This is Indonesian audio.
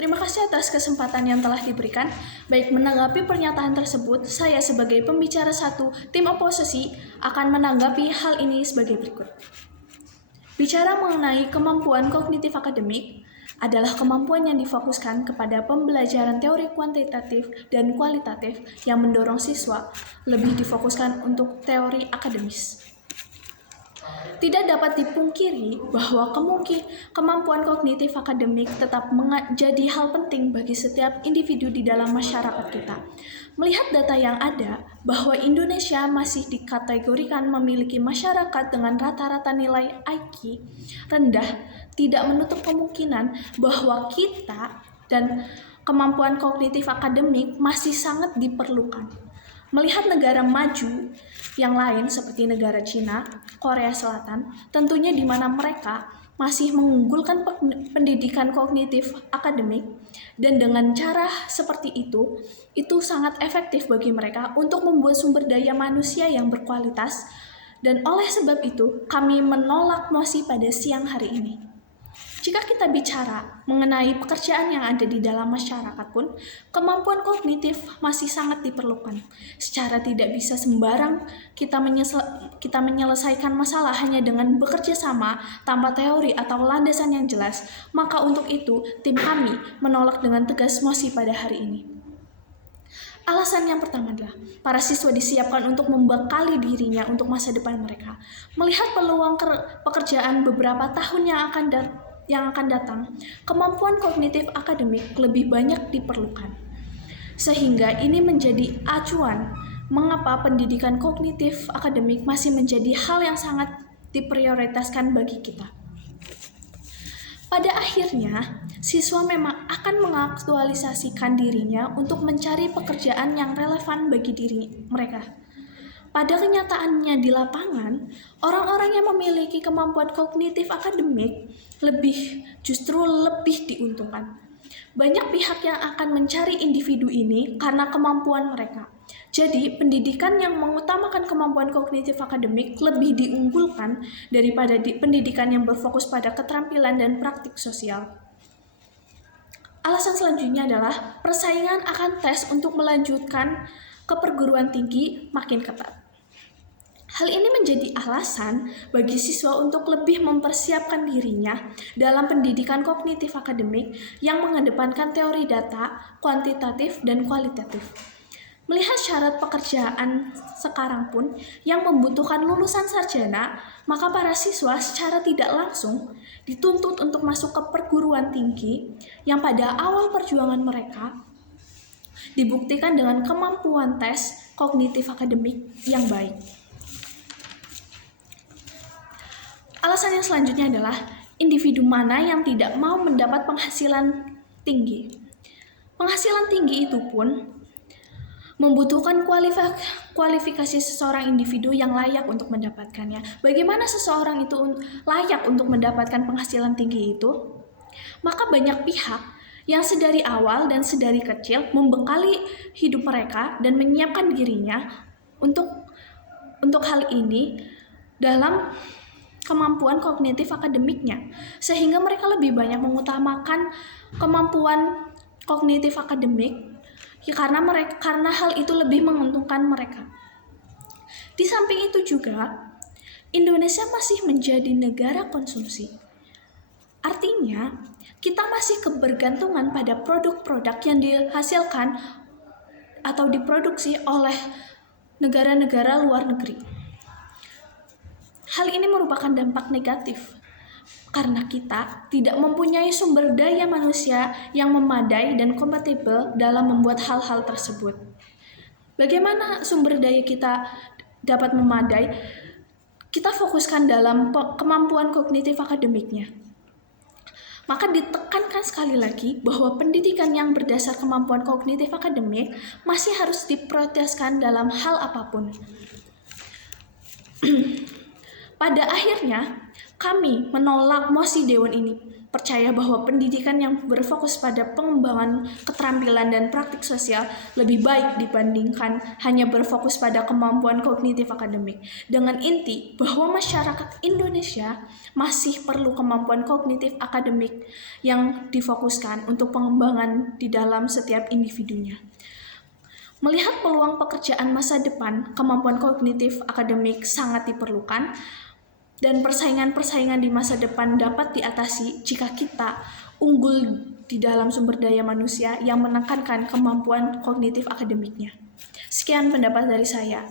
Terima kasih atas kesempatan yang telah diberikan. Baik, menanggapi pernyataan tersebut, saya sebagai pembicara satu tim oposisi akan menanggapi hal ini sebagai berikut. Bicara mengenai kemampuan kognitif akademik adalah kemampuan yang difokuskan kepada pembelajaran teori kuantitatif dan kualitatif yang mendorong siswa lebih difokuskan untuk teori akademis. Tidak dapat dipungkiri bahwa kemampuan kognitif akademik tetap menjadi hal penting bagi setiap individu di dalam masyarakat kita. Melihat data yang ada, bahwa Indonesia masih dikategorikan memiliki masyarakat dengan rata-rata nilai IQ rendah, tidak menutup kemungkinan bahwa kita dan kemampuan kognitif akademik masih sangat diperlukan. Melihat negara maju yang lain seperti negara Cina, Korea Selatan, tentunya di mana mereka masih mengunggulkan pendidikan kognitif akademik, dan dengan cara seperti itu sangat efektif bagi mereka untuk membuat sumber daya manusia yang berkualitas, dan oleh sebab itu kami menolak mosi pada siang hari ini. Jika kita bicara mengenai pekerjaan yang ada di dalam masyarakat pun, kemampuan kognitif masih sangat diperlukan. Secara tidak bisa sembarang kita menyelesaikan masalah hanya dengan bekerja sama tanpa teori atau landasan yang jelas. Maka untuk itu, tim kami menolak dengan tegas mosi pada hari ini. Alasan yang pertama adalah, para siswa disiapkan untuk membekali dirinya untuk masa depan mereka. Melihat peluang pekerjaan beberapa tahun yang akan datang, kemampuan kognitif akademik lebih banyak diperlukan. Sehingga ini menjadi acuan mengapa pendidikan kognitif akademik masih menjadi hal yang sangat diprioritaskan bagi kita. Pada akhirnya, siswa memang akan mengaktualisasikan dirinya untuk mencari pekerjaan yang relevan bagi diri mereka. Pada kenyataannya di lapangan, orang-orang yang memiliki kemampuan kognitif akademik justru lebih diuntungkan. Banyak pihak yang akan mencari individu ini karena kemampuan mereka. Jadi, pendidikan yang mengutamakan kemampuan kognitif akademik lebih diunggulkan daripada pendidikan yang berfokus pada keterampilan dan praktik sosial. Alasan selanjutnya adalah persaingan akan tes untuk melanjutkan ke perguruan tinggi makin ketat. Hal ini menjadi alasan bagi siswa untuk lebih mempersiapkan dirinya dalam pendidikan kognitif akademik yang mengedepankan teori data, kuantitatif, dan kualitatif. Melihat syarat pekerjaan sekarang pun yang membutuhkan lulusan sarjana, maka para siswa secara tidak langsung dituntut untuk masuk ke perguruan tinggi yang pada awal perjuangan mereka dibuktikan dengan kemampuan tes kognitif akademik yang baik. Alasan yang selanjutnya adalah individu mana yang tidak mau mendapat penghasilan tinggi. Penghasilan tinggi itu pun membutuhkan kualifikasi seseorang individu yang layak untuk mendapatkannya. Bagaimana seseorang itu layak untuk mendapatkan penghasilan tinggi itu? Maka banyak pihak yang sedari awal dan sedari kecil membekali hidup mereka dan menyiapkan dirinya untuk hal ini dalam kemampuan kognitif akademiknya, sehingga mereka lebih banyak mengutamakan kemampuan kognitif akademik karena hal itu lebih menguntungkan mereka. Di samping itu juga, Indonesia masih menjadi negara konsumsi. Artinya, kita masih kebergantungan pada produk-produk yang dihasilkan atau diproduksi oleh negara-negara luar negeri. Hal ini merupakan dampak negatif karena kita tidak mempunyai sumber daya manusia yang memadai dan kompatibel dalam membuat hal-hal tersebut. Bagaimana sumber daya kita dapat memadai? Kita fokuskan dalam kemampuan kognitif akademiknya. Maka ditekankan sekali lagi bahwa pendidikan yang berdasar kemampuan kognitif akademik masih harus diprioritaskan dalam hal apapun. Pada akhirnya, kami menolak mosi Dewan ini. percaya bahwa pendidikan yang berfokus pada pengembangan keterampilan dan praktik sosial lebih baik dibandingkan hanya berfokus pada kemampuan kognitif akademik. Dengan inti bahwa masyarakat Indonesia masih perlu kemampuan kognitif akademik yang difokuskan untuk pengembangan di dalam setiap individunya. Melihat peluang pekerjaan masa depan, kemampuan kognitif akademik sangat diperlukan, dan persaingan-persaingan di masa depan dapat diatasi jika kita unggul di dalam sumber daya manusia yang menekankan kemampuan kognitif akademiknya. Sekian pendapat dari saya.